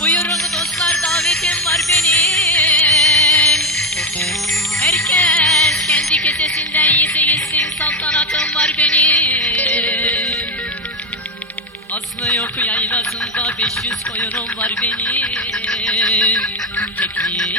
Buyurun dostlar davetim var benim. Herkes kendi kesesinden yese yesin saltanatım var benim. Aslı yok yaylasında 500 koyunum var benim. Kekliğim.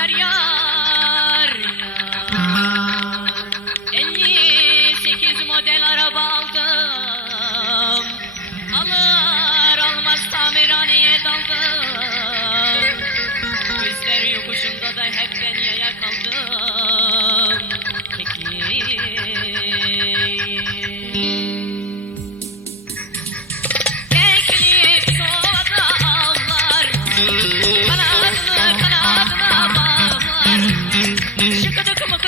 yar yar.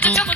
Take it